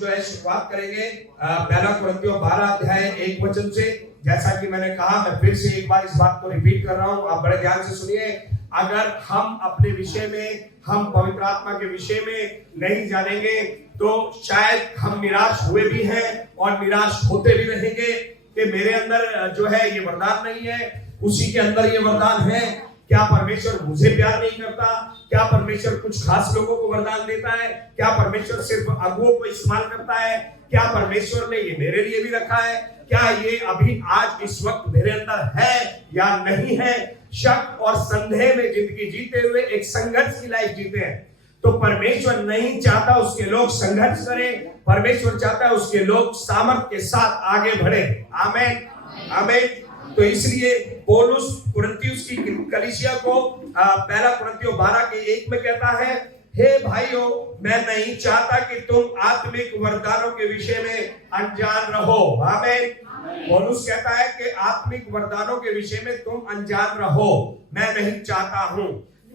जो है शुरुआत करेंगे पहला कुरिन्थियों 12 अध्याय 1 वचन से। जैसा कि मैंने कहा, मैं फिर से एक बार इस बात को रिपीट कर रहा हूं, आप बड़े ध्यान से सुनिए। अगर हम अपने विषय में, हम पवित्र आत्मा के विषय में नहीं जानेंगे तो शायद हम निराश हुए भी हैं और निराश होते भी रहेंगे कि मेरे अंदर जो है ये वरदान नहीं है, उसी के अंदर ये वरदान है। क्या परमेश्वर मुझे प्यार नहीं करता? क्या परमेश्वर कुछ खास लोगों को वरदान देता है? क्या परमेश्वर सिर्फ अगुओं को इस्तेमाल करता है? क्या परमेश्वर ने ये मेरे लिए भी रखा है? क्या ये अभी आज इस वक्त मेरे अंदर है या नहीं है? शक और संदेह में जिंदगी जीते हुए एक संघर्ष की लाइफ जीते हैं। तो परमेश्वर नहीं चाहता उसके लोग संघर्ष करें, परमेश्वर चाहता है उसके लोग सामर्थ के साथ आगे बढ़े। आमीन आमीन। तो इसलिए पौलुस कुरिन्थियुस की कलीसिया को पहला कुरिन्थियों 12 के 1 में कहता है, हे भाइयों, मैं नहीं चाहता कि तुम आत्मिक वरदानों के विषय में अनजान रहो। आमीन। पौलुस कहता है कि आत्मिक वरदानों के विषय में तुम अनजान रहो, मैं नहीं चाहता हूं।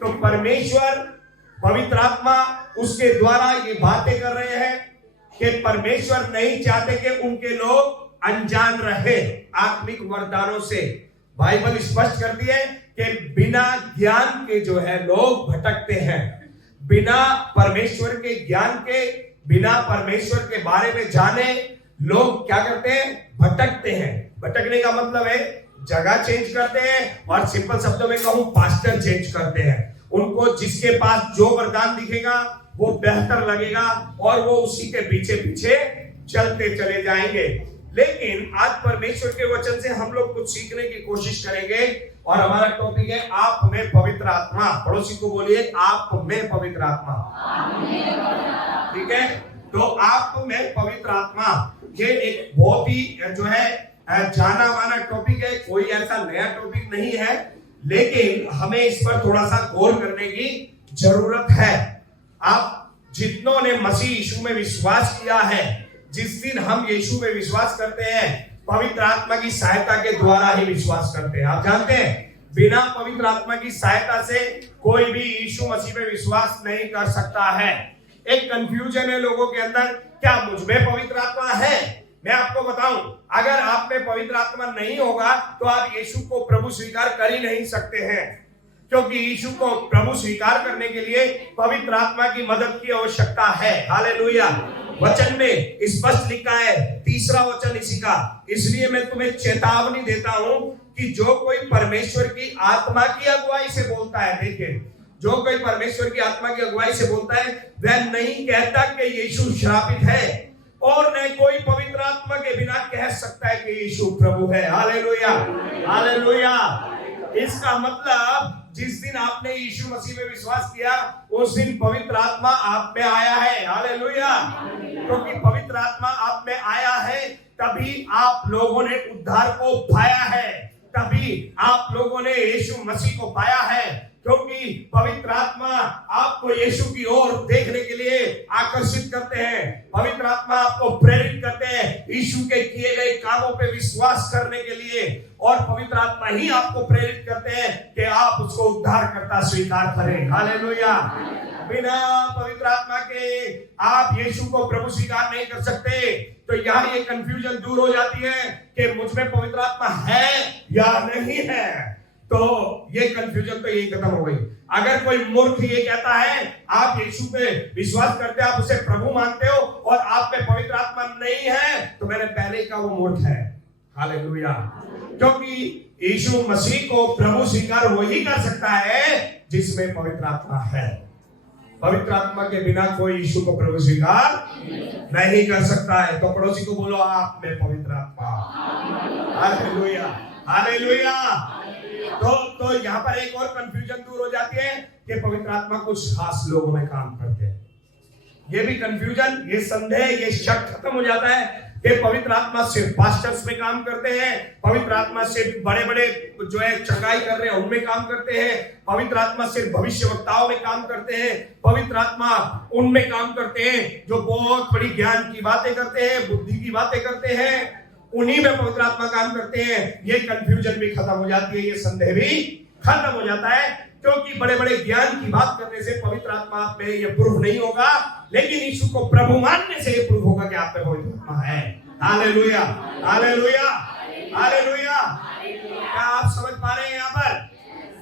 तो परमेश्वर पवित्र आत्मा उसके द्वारा ये बातें कर रहे हैं कि परमेश्वर नहीं चाहते कि उनके लोग अनजान रहे आत्मिक वरदानों से। बाइबल स्पष्ट करती है कि बिना ज्ञान के जो है लोग भटकते हैं। बिना परमेश्वर के ज्ञान के, बिना परमेश्वर के बारे में जाने लोग क्या करते हैं? भटकते हैं। भटकने का मतलब है जगह चेंज करते हैं, और सिंपल शब्दों में कहूं पास्टर चेंज करते हैं। उनको जिसके पास जो वरदान दिखेगा वो बेहतर लगेगा और वो उसी के पीछे पीछे चलते चले जाएंगे। लेकिन आज परमेश्वर के वचन से हम लोग कुछ सीखने की कोशिश करेंगे, और हमारा टॉपिक है आप में पवित्र आत्मा। पड़ोसी को बोलिए, आप में पवित्र आत्मा। ठीक है, तो आप में पवित्र आत्मा ये एक बहुत ही जो है जाना माना टॉपिक है। कोई ऐसा नया टॉपिक नहीं है, लेकिन हमें इस पर थोड़ा सा गौर करने की जरूरत है। आप जितनों ने मसीह यीशु में विश्वास किया है, जिस दिन हम यीशु में विश्वास करते हैं, पवित्र आत्मा की सहायता के द्वारा ही विश्वास करते हैं। आप जानते हैं, बिना पवित्र आत्मा की सहायता से कोई भी यीशु मसीह में विश्वास नहीं कर सकता है। एक कंफ्यूजन है लोगों के अंदर, क्या मुझ में पवित्र आत्मा है? मैं आपको बताऊं, अगर आप में पवित्र आत्मा नहीं होगा तो आप यीशु को प्रभु स्वीकार कर ही नहीं सकते हैं, क्योंकि यीशु को प्रभु स्वीकार करने के लिए पवित्र आत्मा की मदद की आवश्यकता है। हालेलुया। वचन में स्पष्ट लिखा है, तीसरा वचन इसी का, इसलिए मैं तुम्हें चेतावनी देता हूं कि जो कोई परमेश्वर की आत्मा की अगुवाई से बोलता है, देखिए, जो कोई परमेश्वर की आत्मा की अगुवाई से बोलता है वह नहीं कहता कि यीशु श्रापित है, और न कोई पवित्र आत्मा के बिना कह सकता है कि यीशु प्रभु है। Hallelujah hallelujah. इसका मतलब जिस दिन आपने यीशु मसीह में विश्वास किया, उस दिन पवित्र आत्मा आप में आया है। हालेलुया। क्योंकि पवित्र आत्मा आप में आया है, तभी आप लोगों ने उद्धार को पाया है, तभी आप लोगों ने यीशु मसीह को पाया है। क्योंकि पवित्र आत्मा आपको यीशु की ओर देखने के लिए आकर्षित करते हैं। पवित्र आत्मा आपको प्रेरित करते हैं यीशु के किए गए कामों पे विश्वास करने के लिए, और पवित्र आत्मा ही आपको प्रेरित करते हैं कि आप उसको उद्धारकर्ता स्वीकार करें। हालेलुया। बिना पवित्र आत्मा के आप यीशु को प्रभु स्वीकार नहीं कर सकते। तो यहाँ ये कंफ्यूजन दूर हो जाती है कि मुझ में पवित्र आत्मा है या नहीं है। तो ये कंफ्यूजन तो यही खत्म हो गई। अगर कोई मूर्ख ये कहता है आप यीशु पे विश्वास करते हैं, आप उसे प्रभु मानते हो, और आप में पवित्र आत्मा नहीं है, तो मैंने पहले ही कहा वो मूर्ख है। हालेलुया। क्योंकि यीशु मसीह को प्रभु स्वीकार वही कर सकता है जिसमें पवित्र आत्मा है। पवित्र आत्मा के बिना कोई यीशु को प्रभु स्वीकार नहीं कर सकता है। तो पड़ोसी को बोलो, आप में पवित्र आत्मा। Hallelujah hallelujah. तो यहाँ पर एक और कंफ्यूजन दूर हो जाती है कि पवित्र आत्मा कुछ खास लोगों में काम करते हैं। ये भी कंफ्यूजन, ये संदेह, ये शक खत्म हो जाता है कि पवित्र आत्मा सिर्फ पास्टर्स में काम करते हैं, पवित्र आत्मा सिर्फ बड़े बड़े जो है चंगाई कर रहे हैं उनमें काम करते हैं, पवित्र आत्मा सिर्फ भविष्यवक्ताओं में काम करते हैं, पवित्र आत्मा उनमें काम करते हैं जो बहुत बड़ी ज्ञान की बातें करते हैं, बुद्धि की बातें करते हैं, उन्हीं में पवित्र आत्मा काम करते हैं। ये कंफ्यूजन भी खत्म हो जाती है, ये संदेह भी खत्म हो जाता है। क्योंकि बड़े बड़े ज्ञान की बात करने से पवित्र आत्मा आप में ये प्रूफ नहीं होगा, लेकिन यीशु को प्रभु मानने से ये प्रूफ होगा कि आप में पवित्र आत्मा है। Hallelujah, hallelujah, hallelujah. क्या आप समझ पा रहे हैं यहाँ पर?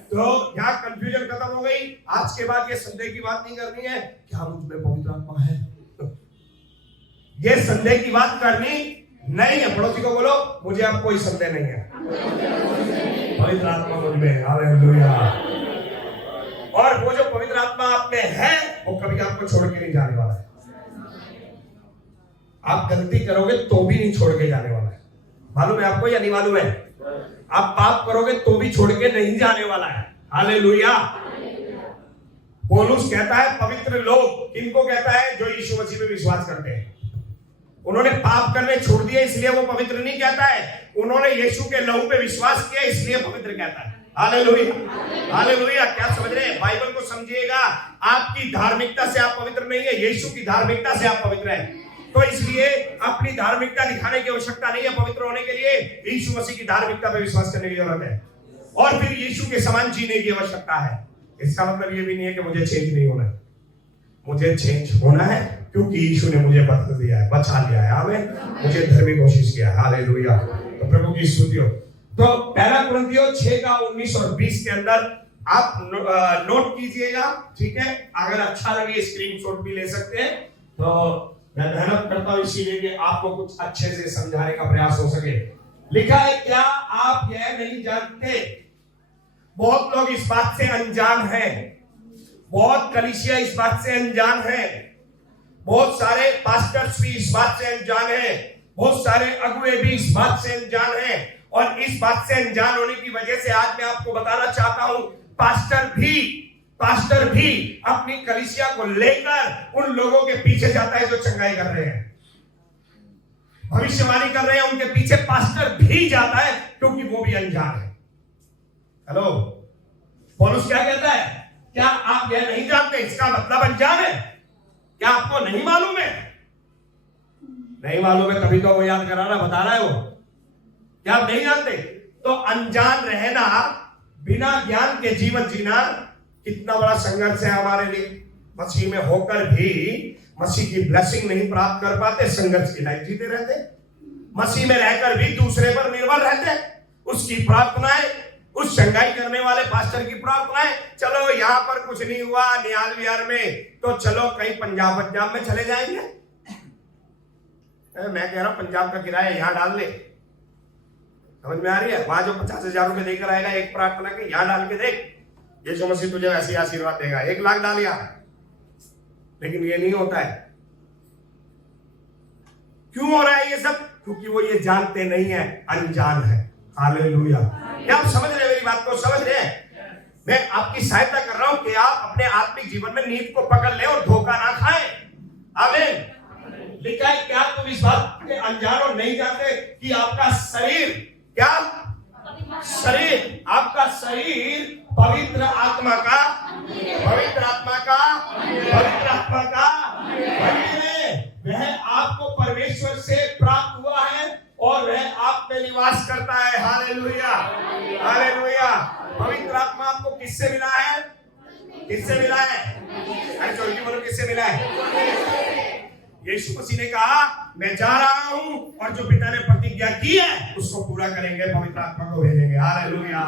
तो यहाँ कंफ्यूजन खत्म हो गई। आज के बाद ये संदेह की बात नहीं करनी है क्या मुझ में पवित्र आत्मा है, ये संदेह की बात करनी नहीं है। पड़ोसी को बोलो मुझे अब कोई संदेह नहीं है, पवित्र आत्मा मुझ में है। हालेलुया। और वो जो पवित्र आत्मा आप में है वो कभी आपको छोड़ के नहीं जाने वाला है। आप गलती करोगे तो भी नहीं छोड़ के जाने वाला है। मालूम है आपको या नहीं मालूम है? आप पाप करोगे तो भी छोड़ के नहीं जाने वाला है। हालेलुया। पौलुस कहता है पवित्र लोग किनको कहता है? जो यीशु मसीह में विश्वास करते हैं। उन्होंने पाप करने छोड़ दिए इसलिए वो पवित्र नहीं कहता है, उन्होंने यीशु के लहू पे विश्वास किया इसलिए पवित्र कहता है। Hallelujah, hallelujah. क्या समझ रहे हैं? बाइबल को समझिएगा। आपकी धार्मिकता से आप पवित्र नहीं है, यीशु की धार्मिकता से आप पवित्र हैं। तो इसलिए अपनी धार्मिकता दिखाने की आवश्यकता नहीं है पवित्र होने के लिए। यीशु मसीह की धार्मिकता पे विश्वास करने की जरूरत है और फिर यीशु के समान जीने की आवश्यकता है। इसका मतलब ये भी नहीं है कि मुझे चेंज नहीं होना है, मुझे चेंज होना है क्योंकि यीशु ने मुझे बदल दिया है, बचा लिया है। आमीन। मुझे धर्मी कोशिश किया है। हालेलुया। तो प्रभु की स्तुति हो। तो पहला कुरिन्थियों 6 का 19 और 20 के अंदर आप नोट कीजिएगा, ठीक है? अगर अच्छा लगे स्क्रीनशॉट भी ले सकते हैं। तो मैं मेहनत करता हूं इसीलिए कि आपको कुछ अच्छे से समझाने का प्रयास हो सके। लिखा है, क्या आप यह नहीं जानते? बहुत लोग इस बात से अनजान हैं, बहुत कलीसिया इस बात से अनजान है, बहुत सारे पास्टर्स भी इस बात से अनजान हैं, बहुत सारे अगुए भी इस बात से अनजान हैं। और इस बात से अनजान होने की वजह से आज मैं आपको बताना चाहता हूं, पास्टर भी अपनी कलीसिया को लेकर उन लोगों के पीछे जाता है जो चंगाई कर रहे हैं, भविष्यवाणी कर रहे हैं, उनके पीछे पास्टर भी जाता है क्योंकि वो भी अनजान है। हेलो, पौलुस क्या कहता है? क्या आप यह नहीं जानते? इसका मतलब अनजान है। क्या आपको नहीं मालूम है? नहीं मालूम है तभी तो वो याद करा रहा, बता रहा है वो। क्या आप नहीं जानते? तो अनजान रहना, बिना ज्ञान के जीवन जीना कितना बड़ा संघर्ष है हमारे लिए। मसीह में होकर भी मसीह की ब्लेसिंग नहीं प्राप्त कर पाते, संघर्ष की लाइफ जीते रहते। मसीह में रहकर भी दूसरे पर निर्भर रहते। उसकी प्रार्थनाएं, उस चंगाई करने वाले पास्टर की प्रार्थनाएं, चलो यहां पर कुछ नहीं हुआ निहाल विहार में, तो चलो कहीं पंजाब में चले जाएंगे। मैं कह रहा हूं पंजाब का किराया यहां डाल ले। समझ में आ रही है? वहां जो 50,000 रुपए देकर आएगा एक प्रार्थना के, यहां डाल के देख, यीशु मसीह तुझे ऐसी आशीर्वाद देगा। 1 लाख डाल यहां। लेकिन ये नहीं होता है। क्यों हो रहा है ये सब? क्योंकि वो ये जानते नहीं है, अनजान है। हालेलुया। क्या आप समझ रहे हैं मेरी बात को? समझ रहे हैं? मैं आपकी सहायता कर रहा हूं कि आप अपने आत्मिक जीवन में नींव को पकड़ ले और धोखा ना खाएं। आमीन। लिखा है, क्या तुम इस बात के अनजान और नहीं जानते कि आपका शरीर, क्या शरीर, आपका शरीर पवित्र आत्मा का मंदिर है। वह आपको परमेश्वर से प्राप्त हुआ है और वह आप में निवास करता है। Hallelujah, hallelujah. पवित्र आत्मा आपको किससे मिला है? किससे मिला है? अरे जोर बोलो, किससे मिला है? यीशु मसीह ने कहा, मैं जा रहा हूं और जो पिता ने प्रतिज्ञा की है उसको पूरा करेंगे, पवित्र आत्मा को भेजेंगे। हालेलुया।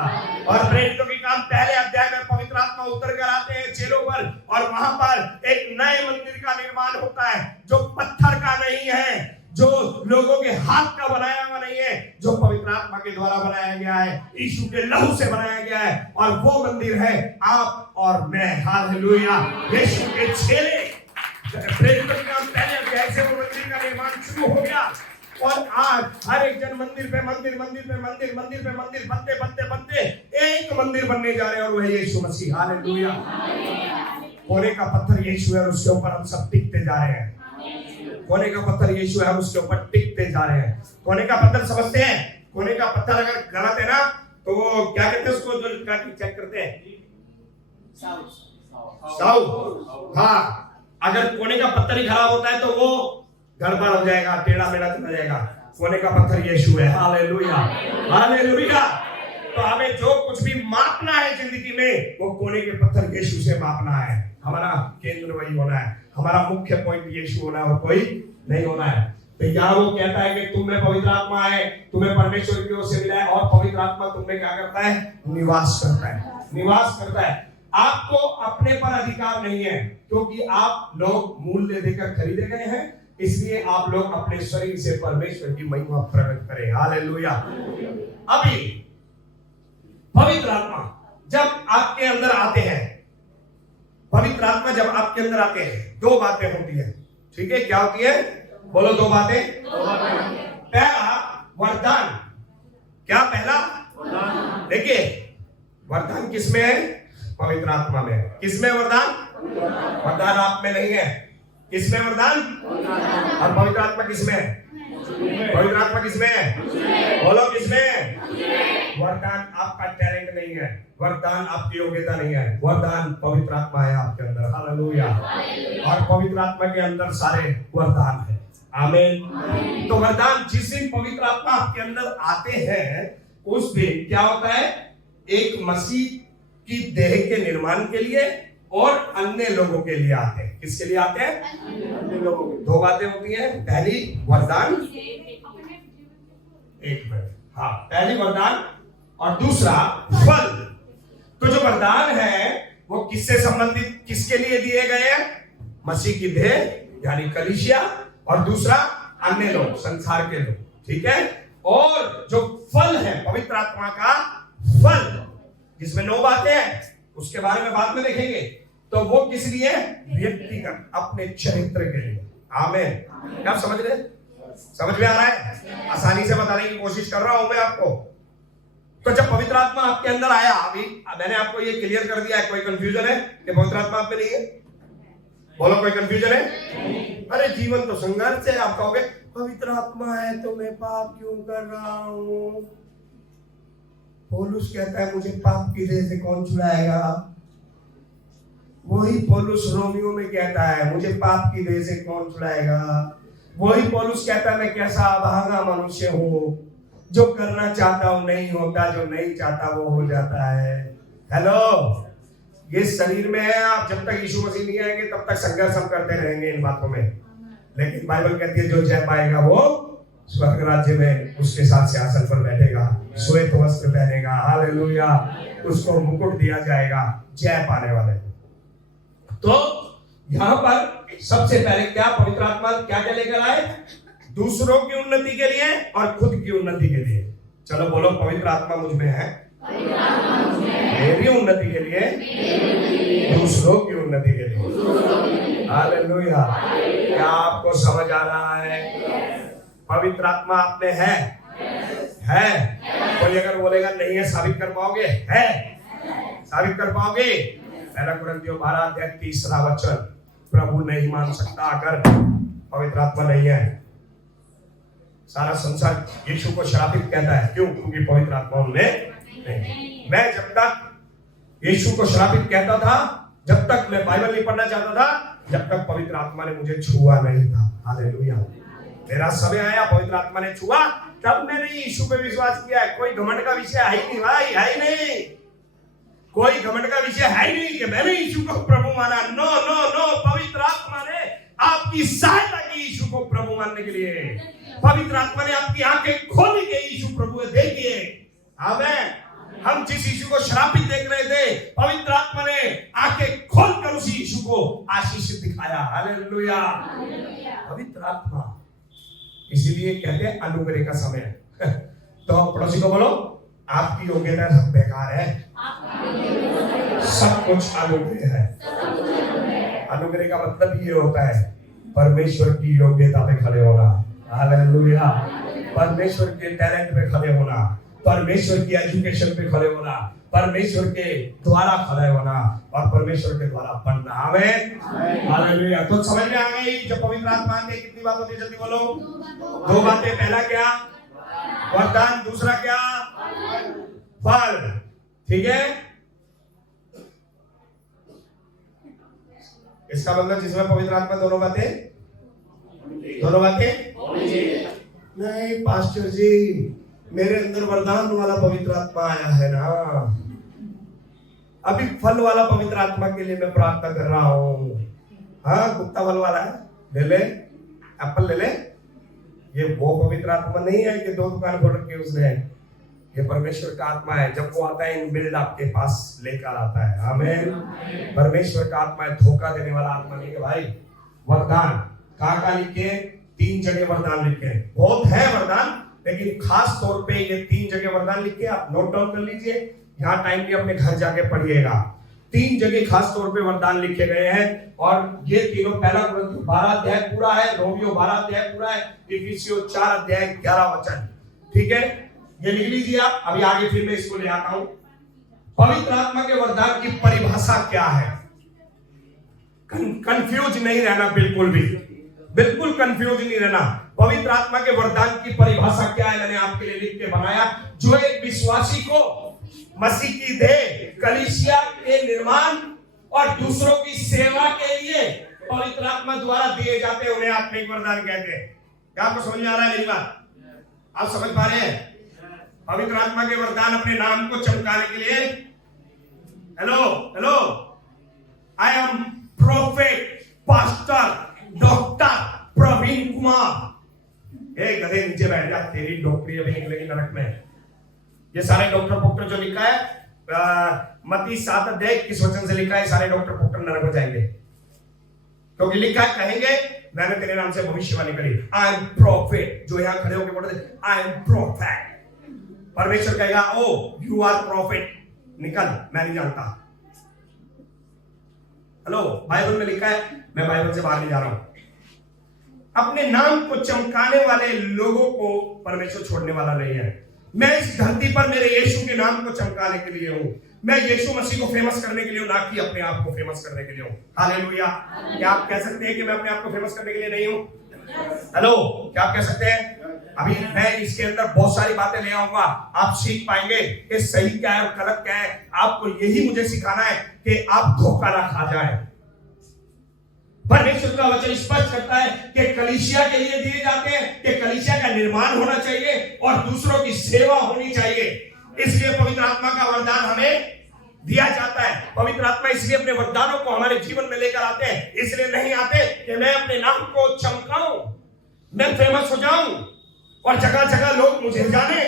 और प्रेरितों की काम पहले अध्याय में पवित्र आत्मा उतर कर आते हैं चेलों पर, और वहां पर एक नए मंदिर का निर्माण होता है जो पत्थर का नहीं है, जो लोगों के हाथ का बनाया हुआ नहीं है, जो पवित्र आत्मा के द्वारा बनाया गया है, यीशु के लहू से बनाया गया है। और वो मंदिर है आप और मैं। हालेलुया। यीशु के चेले, प्रेरितों के काम पहले अध्याय से वो मंदिर का निर्माण शुरू हो गया और आज हर एक जन मंदिर पे मंदिर बनते एक मंदिर बनने जा रहे हैं और वह यीशु मसीह। हालेलुया। कोने का पत्थर यीशु है और उसके ऊपर हम सब टिकते जा रहे हैं। कोने का पत्थर यीशु है, हम उसके ऊपर टिकते जा रहे हैं। कोने का पत्थर समझते हैं? कोने का पत्थर अगर गलत है ना तो वो क्या कहते हैं उसको, जो चेक करते हैं, साउ। हाँ, अगर कोने का पत्थर ही खराब होता है तो वो गड़बड़ हो जाएगा, टेढ़ा मेढ़ा चला जाएगा। कोने का पत्थर यीशु है। Hallelujah, hallelujah. तो हमें जो कुछ भी मापना है जिंदगी में, वो कोने के पत्थर यीशु से मापना है। हमारा केंद्र वही होना है, हमारा मुख्य पॉइंट यीशु होना है और कोई नहीं होना है। तो यहाँ वो कहता है कि तुम में पवित्र आत्मा है, तुम्हें परमेश्वर की ओर से मिला है, और पवित्र आत्मा तुम में क्या करता है? निवास करता है, निवास करता है। आपको अपने पर अधिकार नहीं है, क्योंकि आप लोग मूल्य देकर खरीदे गए हैं, इसलिए आप लोग अपने शरीर से परमेश्वर की महिमा प्रकट करें। हालेलुया। अभी पवित्र आत्मा जब आपके अंदर आते हैं, पवित्र आत्मा जब आपके अंदर आते हैं, दो बातें होती है। ठीक है, क्या होती है? बोलो, दो बातें। पहला वरदान। क्या पहला? देखिए, वरदान किसमें है? पवित्र आत्मा में। किसमें वरदान? वरदान आप में नहीं है। किसमें वरदान? और पवित्र आत्मा किसमें है? पवित्र आत्मा किसमें है? बोलो, किसमें? वरदान आपका टैलेंट नहीं है, वरदान आपकी योग्यता नहीं है, वरदान पवित्र आत्मा है आपके अंदर। हालेलुया। और पवित्र आत्मा के अंदर सारे वरदान है। आमीन। तो वरदान जिस दिन पवित्र आत्मा आपके अंदर आते हैं, उस दिन क्या होता है? एक मसीह की देह के निर्माण के लिए और अन्य लोगों के लिए आते हैं। किसके लिए आते हैं? अन्य लोगों के। दो बातें होती हैं, पहली वरदान, एक मिनट, हाँ, पहली वरदान और दूसरा फल। तो जो वरदान है वो किससे संबंधित, किसके लिए दिए गए हैं? मसीह की देह यानी कलीसिया, और दूसरा अन्य लोग, संसार के लोग। ठीक है। और जो फल है पवित्र आत्मा का फल, जिसमें 9 बातें हैं, उसके बारे में बाद में देखेंगे। तो वो किस लिए? व्यक्तिगत, अपने चरित्र के लिए। आमीन। क्या आप समझ रहे? समझ में आ रहा है? आसानी से बताने की कोशिश कर रहा हूं मैं आपको। तो जब पवित्र आत्मा आपके अंदर आया, अभी मैंने आपको ये क्लियर कर दिया है। कोई कंफ्यूजन है कि पवित्र आत्मा आप में नहीं है? बोलो, कोई कंफ्यूजन है? अरे जीवन तो संघर्ष है। आप कहोगे पवित्र आत्मा है तो मैं पाप क्यों कर रहा हूं? पौलुस कहता है मुझे पाप की देह से कौन छुड़ाएगा? वही पौलुस रोमियो में कहता है मुझे पाप की देह से कौन छुड़ाएगा? वही पौलुस कहता है मैं कैसा अभागा मनुष्य हूं, जो करना चाहता हूं नहीं होता, जो नहीं चाहता वो हो जाता है। हेलो, ये शरीर में है। आप जब तक यीशु मसीह नहीं आएंगे तब तक संघर्ष हम करते रहेंगे इन बातों में। लेकिन बाइबल कहती है जो जय पाएगा वो स्वर्ग राज्य में उसके साथ सिंहासन पर बैठेगा, श्वेत वस्त्र पहनेगा। हालेलुया। उसको मुकुट दिया जाएगा जय पाने वाले। तो यहां पर सबसे पहले क्या पवित्र आत्मा क्या क्या लेकर आए? दूसरों की उन्नति के लिए और खुद की उन्नति के लिए। चलो बोलो, पवित्र आत्मा मुझ में है मेरी उन्नति के लिए, दूसरों की उन्नति के लिए। हालेलुया। क्या आपको समझ आ रहा है? पवित्र आत्मा आप में है? कोई अगर बोलेगा नहीं है, साबित कर पाओगे? है, साबित कर पाओगे? पहला कुरिन्थियों 12:30 प्रभु नहीं मान सकता अगर पवित्र आत्मा नहीं है। सारा संसार यीशु को श्रापित कहता है। क्यों? क्योंकि पवित्र आत्मा उनमें नहीं। मैं जब तक यीशु को श्रापित कहता था, जब तक मैं बाइबल नहीं पढ़ना चाहता था, जब तक पवित्र आत्मा ने मुझे छुआ नहीं था। हालेलुया। मेरा समय आया, पवित्र आत्मा ने छुआ, तब मैंने यीशु पे विश्वास किया है। कोई घमंड का विषय है ही नहीं भाई, है ही नहीं। कोई घमंड का विषय है ही नहीं कि मैंने यीशु को प्रभु माना। नो नो नो, पवित्र आत्मा ने आपकी सहायता की यीशु को प्रभु मानने के लिए। पवित्र आत्मा ने आपकी आंखें खोली के यीशु प्रभु को देखिए। आमीन। हम जिस यीशु को श्रापित देख रहे थे, पवित्र आत्मा ने आंखें खोलकर उसी यीशु को आशीष दिखाया। हालेलुया। पवित्र आत्मा, इसीलिए कहते हैं अनुग्रह का समय। तो पड़ोसी को बोलो, आपकी योग्यता सब बेकार है, सब कुछ अनुग्रह है। अनुग्रह का मतलब ये होता है परमेश्वर की योग्यता पे खड़े होना। हालेलुया। परमेश्वर के टैलेंट पे खड़े होना, परमेश्वर की एजुकेशन पे खड़े होना, परमेश्वर के द्वारा खड़े होना और परमेश्वर के द्वारा बनना। आमीन। हालेलुया। तो समझ में आ गई जब पवित्र आत्मा आती है कितनी बात होती है? जल्दी बोलो। 2 बातें। पहला क्या? वरदान। दूसरा क्या? फल। ठीक है। इसका मतलब जिसमें पवित्र आत्मा दोनों बातें नहीं पास्टर जी, मेरे अंदर वरदान वाला पवित्र आत्मा आया है ना, अभी फल वाला पवित्र आत्मा के लिए मैं प्रार्थना कर रहा हूँ। हाँ, गुप्ता फल वाला है, ले ले, एप्पल ले ले। ये वो पवित्र आत्मा नहीं है कि 2 दुकान खोल रखी उसने, ये परमेश्वर का आत्मा है। जब वो आता है इनबिल्ड आपके पास लेकर आता है। आमीन। परमेश्वर का आत्मा है, धोखा देने वाला आत्मा नहीं है भाई। वरदान कहाँ लिखे? 3 जगह वरदान लिखे। बहुत है वरदान, लेकिन खास तौर पे ये 3 जगह वरदान लिखे, आप नोट डाउन कर लीजिए। यहाँ टाइम भी अपने घर जाके पढ़िएगा। 3 जगह खास तौर पे वरदान लिखे गए हैं, और ये तीनों, पहला कुरिन्थियों 12 अध्याय पूरा है, रोमियो 12 अध्याय पूरा है, इफिसियों 4 अध्याय 11 वचन। ठीक है, ये लिख लीजिए आप। अभी आगे फिर मैं इसको ले आता हूं। पवित्र आत्मा के वरदान की परिभाषा क्या है? कंफ्यूज नहीं रहना, बिल्कुल भी, बिल्कुल कंफ्यूज नहीं रहना। पवित्र आत्मा के वरदान की परिभाषा क्या है, मैंने आपके लिए लिख के बनाया। जो एक विश्वासी को मसीह की देह, कलीसिया के निर्माण और दूसरों की सेवा के लिए पवित्र आत्मा द्वारा दिए जाते हैं, उन्हें आत्मिक वरदान कहते हैं। क्या आपको समझ में आ रहा है मेरी बात? आप समझ पा रहे हैं? पवित्र आत्मा के वरदान अपने नाम को चमकाने के लिए, hello, I am prophet, pastor, doctor Praveen Kumar. गधे नीचे बैठ जा, तेरी डॉक्टरी अभी निकलेगी नरक में। ये सारे डॉक्टर पोक्टर जो लिखा है, मत्ती 7 अध्याय 21 वचन से लिखा है, सारे डॉक्टर पोक्टर नरक में जाएंगे, क्योंकि लिखा है, कहेंगे मैंने तेरे नाम से भविष्यवाणी करी। आई एम प्रोफेट, जो यहां खड़े होकर बोलते आई एम प्रोफेट। परमेश्वर कहेगा, ओ यू आर प्रॉफिट, निकल, मैं नहीं जानता। हेलो, बाइबल में लिखा है, मैं बाइबल से बाहर नहीं जा रहा हूं। अपने नाम को चमकाने वाले लोगों को परमेश्वर छोड़ने वाला नहीं है। मैं इस धरती पर मेरे यीशु के नाम को चमकाने के लिए हूं। मैं यीशु मसीह को फेमस करने के लिए हूं, ना कि अपने आप को फेमस करने के लिए हूं। हालेलुया। क्या आप कह सकते हैं कि मैं अपने आप को फेमस करने के लिए नहीं हूं? हेलो, क्या आप कह सकते हैं? अभी मैं इसके अंदर बहुत सारी बातें ले आऊंगा, आप सीख पाएंगे कि सही क्या है और गलत क्या है। आपको यही मुझे सिखाना है कि आप धोखा ना खा जाए। परमेश्वर का वचन स्पष्ट करता है कि कलीसिया के लिए दिए जाते हैं, कि कलीसिया का निर्माण होना चाहिए और दूसरों की सेवा होनी चाहिए। इसलिए पवित्र आत्मा का वरदान हमें दिया जाता है। पवित्र आत्मा इसलिए अपने वरदानों को हमारे जीवन में लेकर आते हैं, इसलिए नहीं आते कि मैं अपने नाम को चमकाऊं, मैं फेमस हो जाऊं और जगह जगह लोग मुझे जाने।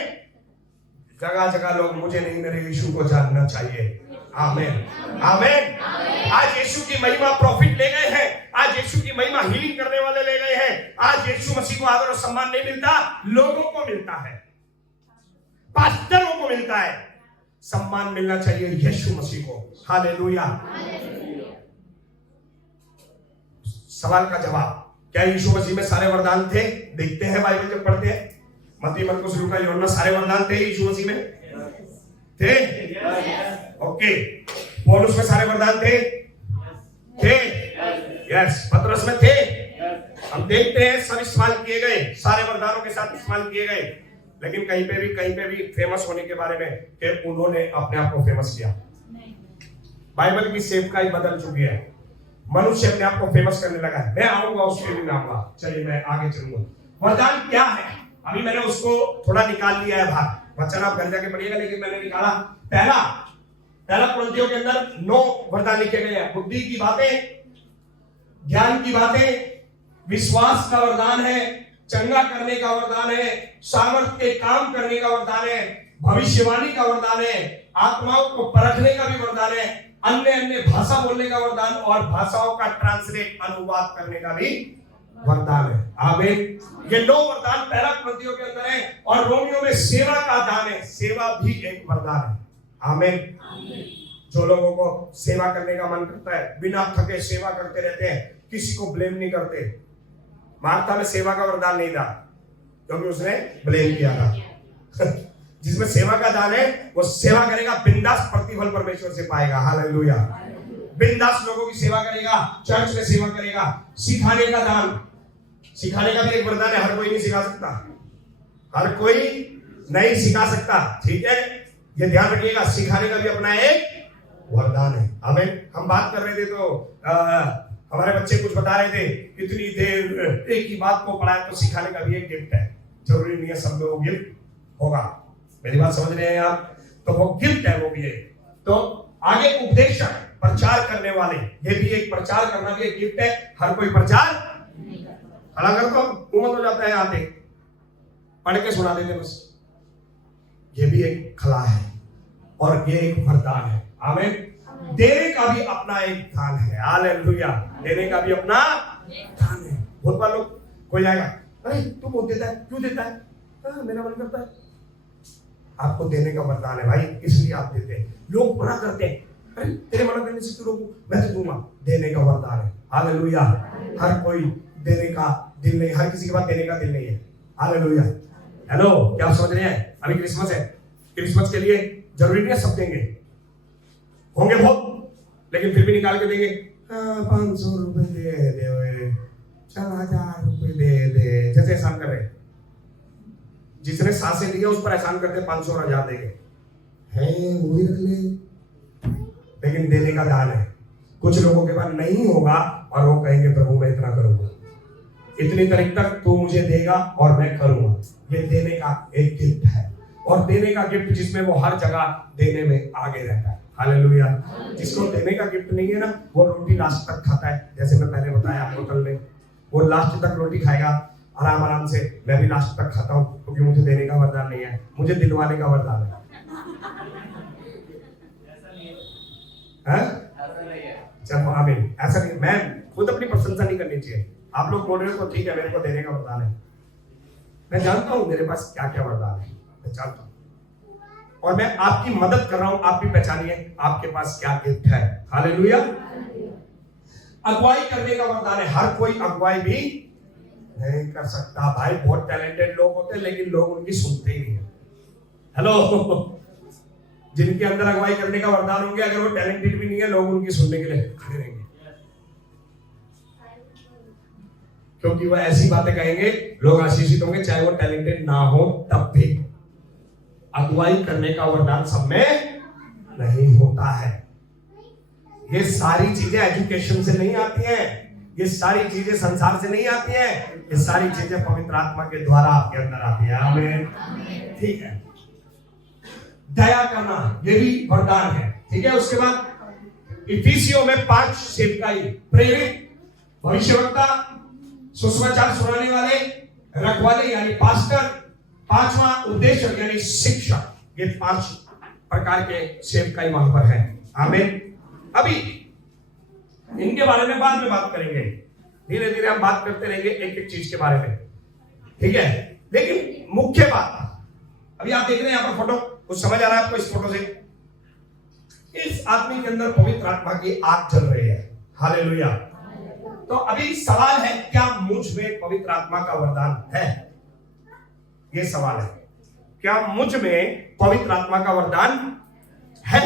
जगह जगह लोग मुझे नहीं, मेरे यीशु को जानना चाहिए। आमीन, आमीन। आज यीशु की महिमा प्रॉफिट ले गए हैं, आज यीशु की महिमा हीलिंग करने वाले ले गए हैं। आज यीशु मसीह को आदर और सम्मान नहीं मिलता, लोगों को मिलता है, पास्टरों को मिलता है। सम्मान मिलना चाहिए यीशु मसीह को। हालेलुया। सवाल का जवाब, क्या यीशु मसीह में सारे वरदान थे? देखते हैं बाइबल जब पढ़ते हैं, मत्ती, मरकुस, लूका, यूहन्ना, सारे वरदान थे यीशु मसीह में? थे? ओके। पौलुस में सारे वरदान थे? यस। पतरस में थे? हम देखते हैं सब इस्तेमाल किए गए, सारे वरदानों के साथ इस्तेमाल किए गए, लेकिन कहीं पे भी फेमस होने के बारे में कि उन्होंने अपने आप को फेमस किया। बाइबल की सेवकाई बदल चुकी है, मनुष्य अपने आप को फेमस करने लगा है। मैं आऊंगा उसके लिए आऊंगा, चलिए मैं आगे चलूंगा। वरदान क्या है? अभी मैंने उसको थोड़ा निकाल लिया है बाहर, वचन आप घर जाके पढ़िएगा, लेकिन मैंने निकाला। पहला कुरिन्थियों के अंदर 9 वरदान लिखे गए हैं। बुद्धि की बातें, ज्ञान की बातें, विश्वास का वरदान है, चंगा करने का वरदान है, सामर्थ के काम करने का वरदान है, भविष्यवाणी का वरदान है, आत्माओं को परखने का भी वरदान है, अन्य भाषा बोलने का वरदान और भाषाओं का ट्रांसलेट, अनुवाद करने का भी वरदान है। आमीन। ये 9 वरदान पहला कुरिन्थियों के अंदर है। और रोमियो में सेवा का दान है, सेवा भी एक वरदान है। आमीन। जो लोगों को सेवा करने का मन करता है, बिना थके सेवा करते रहते हैं, किसी को ब्लेम नहीं करते। मार्था में सेवा का वरदान नहीं था, क्योंकि उसने ब्लेम किया था। जिसमें सेवा का दान है, वो सेवा करेगा, बिंदास प्रतिफल परमेश्वर से पाएगा। हालेलुया। बिंदास लोगों की सेवा करेगा, चर्च में सेवा करेगा। सिखाने का दान, सिखाने का भी एक वरदान है। हर कोई नहीं सिखा सकता, हर कोई नहीं सिखा सकता, ठीक है, ये ध्यान रखिएगा। सिखाने का भी अपना एक वरदान है। आमीन। हम बात कर रहे थे तो हमारे बच्चे कुछ बता रहे थे, इतनी देर एक ही बात को पढ़ाया, तो सिखाने का भी एक गिफ्ट है। जरूरी नहीं है सब लोग गिफ्ट होगा। मेरी बात समझ रहे हैं आप? तो वो गिफ्ट है, वो भी है। तो आगे उपदेशक, प्रचार करने वाले, ये भी एक प्रचार करना भी एक गिफ्ट है। हर कोई प्रचार खड़ा कर तो उम्र हो जाता है, आते पढ़ के सुना देते बस। ये भी एक कला है और ये एक वरदान है। आमीन। देने का भी अपना एक दान है। हालेलुया। देने का भी अपना दान है। बहुत बार लोग कोई आएगा, अरे तू बहुत देता है, क्यों देता है? मेरा मन करता है। आपको देने का वरदान है भाई, इसलिए आप देते हैं। लोग मना करते हैं, अरे तेरे मना करने से क्यों रोकूं, मैं तो दूंगा। देने का वरदान है। हालेलुया। हर कोई देने का दिल नहीं, हर किसी के पास देने का दिल नहीं है। हालेलुया। हेलो, क्या आप समझ रहे हैं? अभी क्रिसमस है, क्रिसमस के लिए जरूरी नहीं है सब देंगे, होंगे बहुत, लेकिन फिर भी निकाल के देंगे। 500 रुपए दे, चल 1000 रुपए दे, जैसे एहसान कर रहे। जिसने सांसें ली है उस पर एहसान करते 500 और 1000 देंगे, हैं वो भी रख ले। लेकिन देने का दान है। कुछ लोगों के पास नहीं होगा और वो कहेंगे प्रभु मैं इतना करूंगा, इतनी तारीख तक तू मुझे देगा और मैं करूंगा। ये देने का एक गिफ्ट है, और देने का गिफ्ट जिसमें वो हर जगह देने में आगे रहता है। हालेलुया। जिसको देने का गिफ्ट नहीं है ना, वो रोटी लास्ट तक खाता है। जैसे मैं पहले बताया होटल में, वो लास्ट तक रोटी खाएगा आराम आराम से। मैं भी लास्ट तक खाता हूँ क्योंकि मुझे देने का वरदान नहीं है, मुझे दिलवाने का वरदान है। चलो आमीन। ऐसा नहीं, मैं खुद अपनी प्रशंसा नहीं करनी चाहिए। आप लोग बोल रहे हो तो ठीक है, मेरे को देने का वरदान है। मैं जानता हूं मेरे पास क्या क्या वरदान है, मैं जानता हूं, और मैं आपकी मदद कर रहा हूं। आप भी पहचानिए आपके पास क्या गिफ्ट है। हालेलुया। अगुवाई करने का वरदान है। हर कोई अगुवाई भी नहीं कर सकता भाई। बहुत टैलेंटेड लोग होते हैं लेकिन लोग उनकी सुनते ही नहीं है। हेलो, जिनके अंदर अगुवाई करने का वरदान होंगे, अगर वो टैलेंटेड भी नहीं है, लोग उनकी सुनने के लिए खड़े रहेंगे, क्योंकि वो ऐसी बातें कहेंगे, लोग आशीषित होंगे चाहे वो टैलेंटेड ना हो तब भी। अगुवाई करने का वरदान सब में नहीं होता है। ये सारी चीजें एजुकेशन से नहीं आती हैं, ये सारी चीजें संसार से नहीं आती हैं, ये सारी चीजें पवित्र आत्मा के द्वारा आपके अंदर आती है। आमीन। ठीक है। दया करना ये भी वरदान है। ठीक है। उसके बाद इफिसियों में 5 सेवकाई, प्रेरित, भविष्यवक्ता, सुसमाचार सुनाने वाले, रखवाले यानी पास्टर, 5वां उपदेशक यानी शिक्षक, ये 5 प्रकार के सेवकाई वहां पर है। आमीन। अभी इनके बारे में बाद में बात करेंगे, धीरे धीरे हम बात करते रहेंगे एक एक चीज के बारे में। ठीक है। लेकिन मुख्य बात, अभी आप देख रहे हैं यहां पर फोटो, कुछ समझ आ रहा है आपको इस फोटो से? इस आदमी के अंदर पवित्र आत्मा की आग जल रही है। हालेलुया। तो अभी सवाल है, क्या मुझ में पवित्र आत्मा का वरदान है? ये सवाल है, क्या मुझ में पवित्र आत्मा का वरदान है?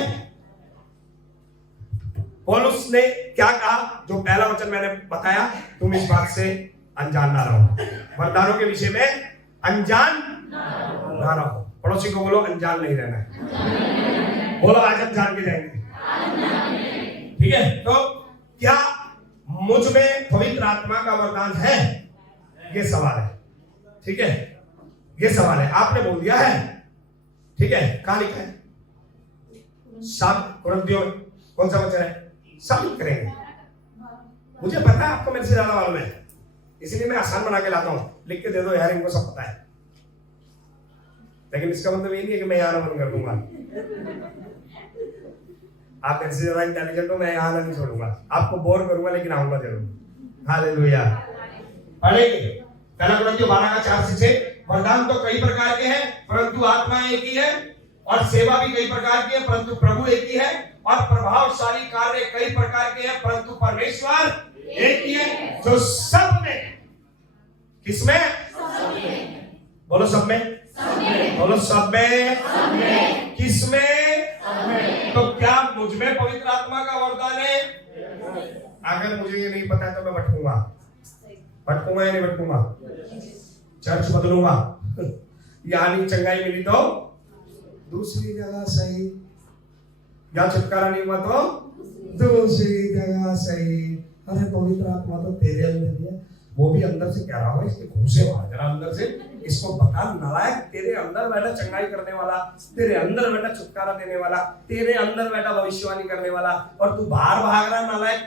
पौलुस ने क्या कहा? जो पहला वचन मैंने बताया, तुम इस बात से अनजान ना रहो। वरदानों के विषय में अनजान ना रहो। पड़ोसी को बोलो अनजान नहीं रहना है। बोलो आज हम जान के जाएंगे। ठीक है। तो क्या मुझ में पवित्र आत्मा का वरदान है? ये सवाल है। ठीक है। ये सवाल है। आपने बोल दिया है। ठीक है। कहां लिखा है? 7 कुरिन्थियों में कौन सा वचन है? सब करेंगे। मुझे पता है आपको मेरे से ज्यादा मालूम है, इसीलिए मैं आसान बना के लाता हूं। लिख के दे दो यार, इनको सब पता है। लेकिन इसका मतलब ये नहीं है कि मैं यहाँ बंद कर दूंगा। आप मेरे से ज्यादा इंटेलिजेंट हो, मैं यहाँ नहीं छोड़ूंगा, आपको बोर करूंगा लेकिन आऊंगा जरूर। हालेलुया। पढ़ेंगे पहला कुरिन्थियों 12:4-6। वरदान तो कई प्रकार के हैं परंतु आत्मा एक ही है, और सेवा भी कई प्रकार की है परंतु प्रभु एक ही है, और प्रभावशाली कार्य कई प्रकार के हैं परंतु परमेश्वर एक ही है, जो सब में, किसमें? बोलो सब में। बोलो सब में। किसमें? तो क्या मुझ में पवित्र आत्मा का वरदान है? अगर मुझे ये नहीं पता तो मैं भटकूंगा या नहीं भटकूंगा? चर्च बदलूंगा। यहाँ नहीं चंगाई मिली तो दूसरी जगह सही, या छुटकारा नहीं हुआ तो दूसरी जगह सही। अरे पवित्र आत्मा तो तेरे अंदर है, वो भी अंदर से कह रहा होगा इसके घूसे मार जरा अंदर से, इसको बता नालायक, तेरे अंदर बैठा चंगाई करने वाला, तेरे अंदर बैठा छुटकारा देने वाला, तेरे अंदर बैठा भविष्यवाणी करने वाला, और तू बाहर भाग रहा नालायक।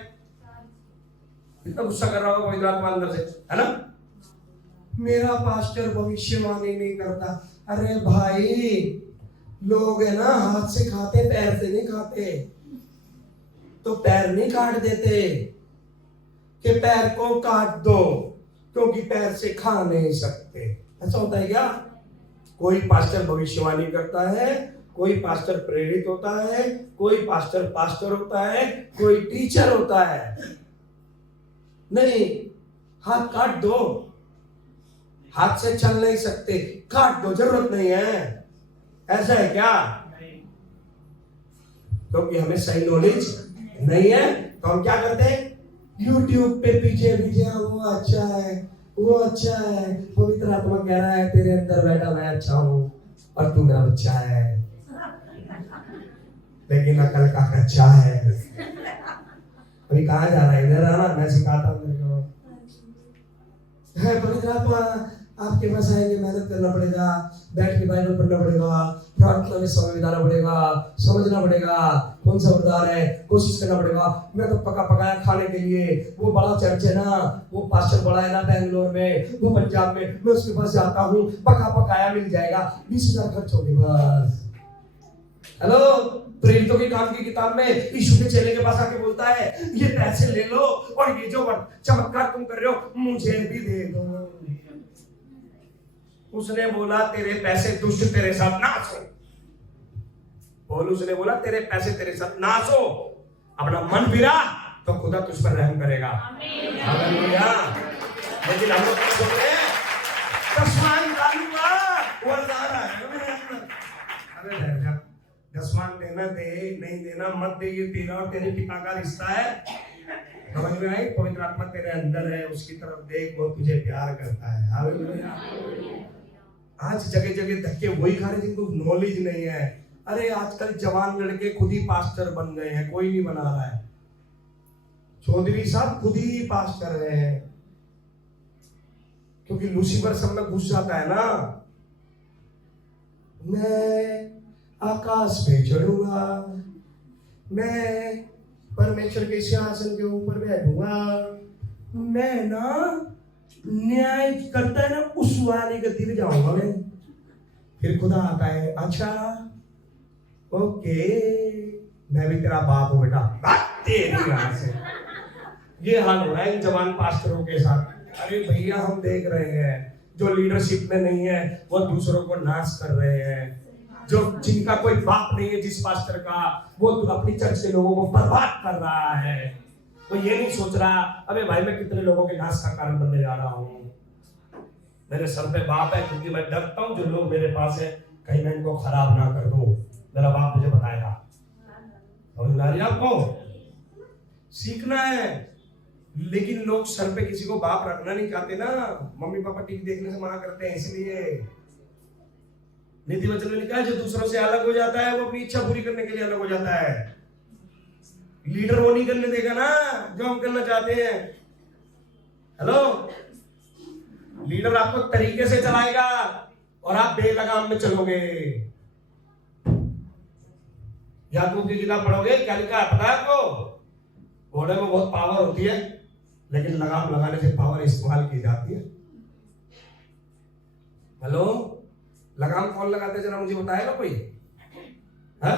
इतना गुस्सा कर रहा होगा पवित्र आत्मा अंदर से, है ना। मेरा पास्टर भविष्यवाणी नहीं करता। अरे भाई, लोग है ना हाथ से खाते, पैर से नहीं खाते। तो पैर नहीं काट देते कि पैर को काट दो क्योंकि पैर से खा नहीं सकते, ऐसा होता है क्या? कोई पास्टर भविष्यवाणी करता है, कोई पास्टर प्रेरित होता है, कोई पास्टर होता है, कोई टीचर होता है। नहीं, हाथ काट दो, हाथ से चल नहीं सकते, काट दो, जरूरत नहीं है। ऐसा है क्या? क्योंकि हमें सही नॉलेज नहीं है, तो हम क्या करते हैं? YouTube पे पीछे वो अच्छा है, वो अच्छा है, पवित्र आत्मा कह रहा है तेरे अंदर बैठा मैं अच्छा हूं और तू मेरा बच्चा है, लेकिन अकल का कच्चा है। अभी कहाँ जा रहा है? इधर आना, मैं सिखाता हूँ तेरे को। है पवित्र आत्मा आपके पास आएंगे, मेहनत करना पड़ेगा, बैठ के बाइबल पढ़ना पड़ेगा, प्रार्थना में समय बिताना पड़ेगा, समझना पड़ेगा कौन सा उद्धार है, कोशिश करना पड़ेगा। मैं तो पका पकाया खाने के लिए, वो बड़ा चर्च है ना, वो पास्टर बड़ा है ना बेंगलोर में, वो पंजाब में, मैं उसके पास जाता हूँ, पका पकाया मिल जाएगा, 20,000 खर्च होंगे बस। हेलो, प्रेरितों के काम की किताब में यीशु के चेले के पास आके बोलता है ये पैसे ले लो और ये जो चमत्कार तुम कर रहे हो मुझे भी दे दो। उसने बोला तेरे पैसे दुष्ट तेरे साथ नाश हो। पौलुस ने बोला तेरे पैसे तेरे साथ नाश हो, अपना मन फिरा तो खुदा तुझ पर रहम करेगा। हालेलुया। लेकिन हम लोग क्या बोल रहे हैं? दसवां डालूंगा, वरदान है। अरे दसवां देना दे, नहीं देना मत दे, ये तेरा और तेरे पिता का रिश्ता है। समझ में आई? पवित्र आत्मा तेरे अंदर है, उसकी तरफ देख, वो तुझे प्यार करता है। हालेलुया। आज जगह जगह धक्के वही खा रहे जिनको नॉलेज नहीं है। अरे आजकल जवान लड़के खुद ही पास्टर बन गए हैं, कोई नहीं बना रहा है। चौधरी साहब खुद ही पास कर रहे हैं, क्योंकि लूसीफर सब में घुस जाता है ना। मैं आकाश पे चढ़ूंगा, मैं परमेश्वर के सिंहासन के ऊपर बैठूंगा, मैं ना न्याय करता है ना उस वाली गति में जाऊंगा मैं। फिर खुदा आता है, अच्छा ओके मैं भी तेरा बाप हूं बेटा, तेरी यहाँ से। ये हाल हो रहा है इन जवान पास्टरों के साथ। अरे भैया हम देख रहे हैं जो लीडरशिप में नहीं है वो दूसरों को नाश कर रहे हैं, जो जिनका कोई बाप नहीं है जिस पास्टर का, वो अपनी चर्च के लोगों को बर्बाद कर रहा है। तो ये नहीं सोच रहा अबे भाई मैं कितने लोगों के नाश का कारण बनने जा रहा हूँ। मेरे सर पे बाप है, क्योंकि मैं डरता हूँ जो लोग मेरे पास है कहीं मैं इनको खराब ना कर दूं, मेरा बाप मुझे बताएगा। समझ आ रही है आपको? सीखना है। लेकिन लोग सर पे किसी को बाप रखना नहीं चाहते ना, मम्मी पापा टीवी देखने से मना करते हैं। इसलिए नीति वचन में लिखा है जो दूसरों से अलग हो जाता है वो अपनी इच्छा पूरी करने के लिए अलग हो जाता है। लीडर वो नहीं करने देगा ना जो हम करना चाहते हैं। हेलो, लीडर आपको तरीके से चलाएगा और आप बेलगाम में चलोगे। याकूब की किताब पढ़ोगे, क्या लिखा है पता है आपको? घोड़े में बहुत पावर होती है, लेकिन लगाम लगाने से पावर इस्तेमाल की जाती है। हेलो, लगाम कौन लगाता है जरा मुझे बताएगा कोई? है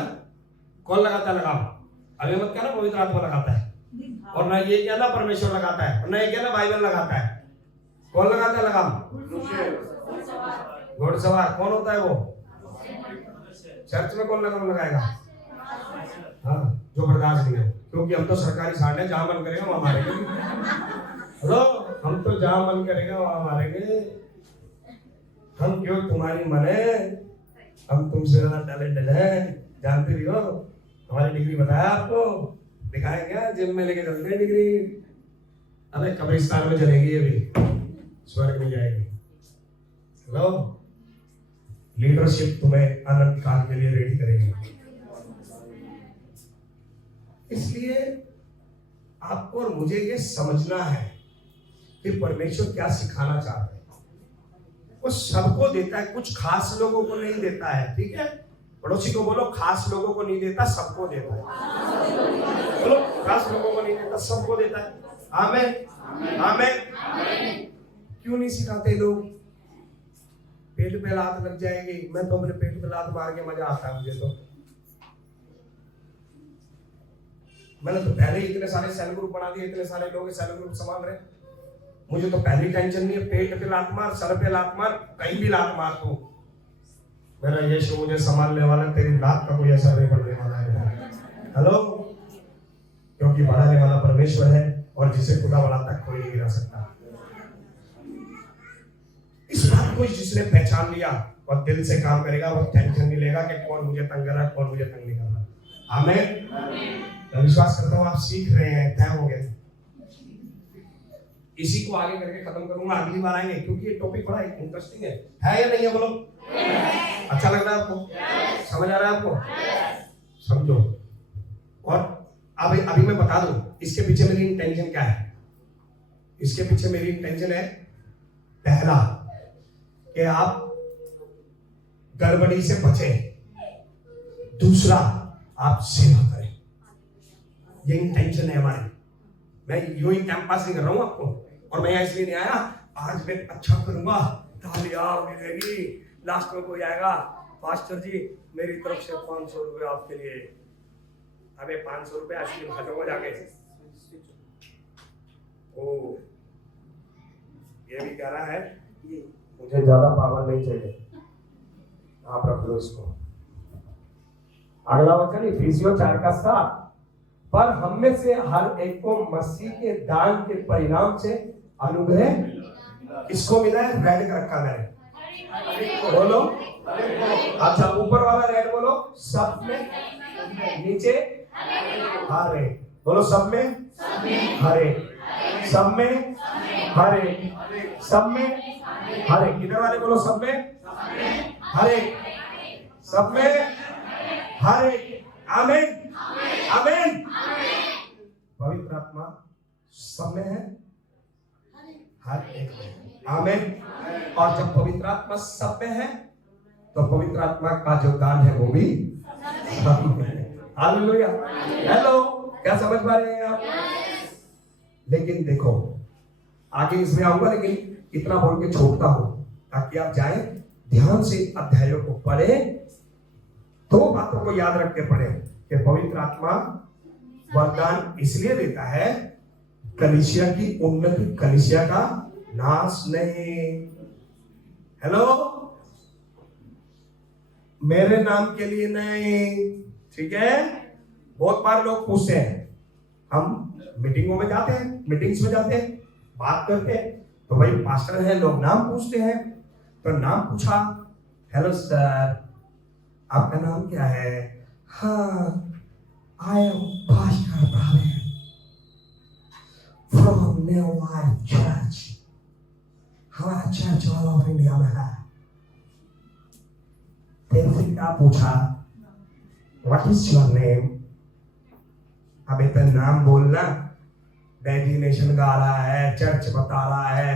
कौन लगाता है लगाम? अभी मत कहना पवित्र आत्मा लगाता है, और ना ये कहना परमेश्वर लगाता है, और ना ये कहना बाइबल लगाता है। कौन लगाता है लगाम? घोड़सवार। कौन होता है वो? चर्च में कौन लगाम लगाएगा? हाँ, जो बर्दाश्त नहीं है, क्योंकि हम तो सरकारी सांड है, जहां मन करेगा वहां मारेंगे। हेलो, हम तो जहां मन करेगा वहां मारेंगे। हम क्यों तुम्हारी मन है, हम तुमसे ज्यादा टैलेंटेड है, जानते भी हो। हमारी डिग्री बताया आपको, दिखाया क्या? जिम में लेके चलते हैं डिग्री। अबे कब्रिस्तान में चलेगी ये भी, स्वर्ग में जाएगी। हेलो, लीडरशिप तुम्हें अनंत काल के लिए रेडी करेगी। इसलिए आपको और मुझे ये समझना है कि परमेश्वर क्या सिखाना चाहते हैं। वो सबको देता है, कुछ खास लोगों को नहीं देता है, ठीक है। पड़ोसी को बोलो खास लोगों को नहीं देता, सबको देता है। बोलो खास लोगों को नहीं देता, सबको देता है। आमीन आमीन। क्यों नहीं सिखाते लोग? पेट पे लात लग जाएगी। मैं तो अपने पेट पे लात मार के मजा आता है मुझे तो। मैंने तो पहले ही इतने सारे सेल ग्रुप बना दिए, इतने सारे लोग सेल ग्रुप संभाल रहे। मुझे तो पहली टेंशन नहीं है, पेट पे लात मार, सर पे लात मार, कहीं भी लात मार तू, मेरा यीशु मुझे संभालने वाला, तेरी लात का कोई असर नहीं पड़ने वाला है। हेलो, क्योंकि बढ़ाने वाला परमेश्वर है और जिसे खुदा बढ़ाता है कोई नहीं गिरा सकता। इस बात को जिसने पहचान लिया और दिल से काम करेगा, वो टेंशन नहीं लेगा कि कौन मुझे तंग कर रहा है, कौन मुझे तंग नहीं कर रहा। आमीन। मैं विश्वास करता हूँ आप सीख रहे हैं, तय हो गए। इसी को आगे करके खत्म करूंगा, अगली बार आएंगे, क्योंकि ये टॉपिक बड़ा इंटरेस्टिंग है या नहीं है? बोलो अच्छा लग रहा है आपको? समझ आ रहा है आपको? समझो। और अभी मैं बता दूं इसके पीछे मेरी इंटेंशन क्या है। इसके पीछे मेरी इंटेंशन है, पहला कि आप गड़बड़ी से बचें, दूसरा आप सेवा करें। ये इंटेंशन है हमारी। मैं यूं ही टाइम पास नहीं कर रहा हूं आपको, और मैं यहाँ इसलिए नहीं आया आज मैं अच्छा करूंगा, तालियां मिलेगी, लास्ट में कोई आएगा, पास्टर जी मेरी तरफ से 500 रुपए आपके लिए। अबे 500 रुपए आइसक्रीम खत्म जाके। ओ ये भी कह रहा है मुझे ज्यादा पावर नहीं चाहिए, आप रख लो इसको। अगला वचन इफिसियों 4:7, पर हम में से हर एक को मसीह के दान के परिणाम से अनुग्रह इसको मिला है। रेड का रखा मैंने, बोलो अच्छा, ऊपर वाला रेड बोलो, सब में, नीचे हरे, बोलो सब में हरे, सब में हरे, सब में हरे। किधर वाले बोलो सब में हरे, सब में हरे। आमीन आमीन। पवित्र आत्मा सब में है, हर एक में। आमीन। और जब पवित्र आत्मा सब में है तो पवित्र आत्मा का जो दान है वो भी सब में है। हालेलुया। हेलो, क्या समझ पा रहे हैं आप? लेकिन देखो आगे इसमें आऊंगा, लेकिन इतना बोल के छोड़ता हूं ताकि आप जाएं ध्यान से अध्यायों को पढ़े। दो बातों को याद रख के पढ़े कि पवित्र आत्मा वरदान इसलिए देता है कलीसिया की उन्नति, कलीसिया का नाश नहीं। हेलो, मेरे नाम के लिए नहीं, ठीक है। बहुत बार लोग पूछते हैं, हम मीटिंगों में जाते हैं, मीटिंग्स में जाते हैं, बात करते हैं, तो भाई पास्टर है, लोग नाम पूछते हैं। तो नाम पूछा, हेलो सर आपका नाम क्या है? हाँ, I am Pastor Praveen from New Life Church। हमारा चर्च ऑल ऑफ इंडिया में है। तेरे से क्या पूछा? What is your name? अबे तो नाम बोलना। डेजिग्नेशन गा रहा है, चर्च बता रहा है,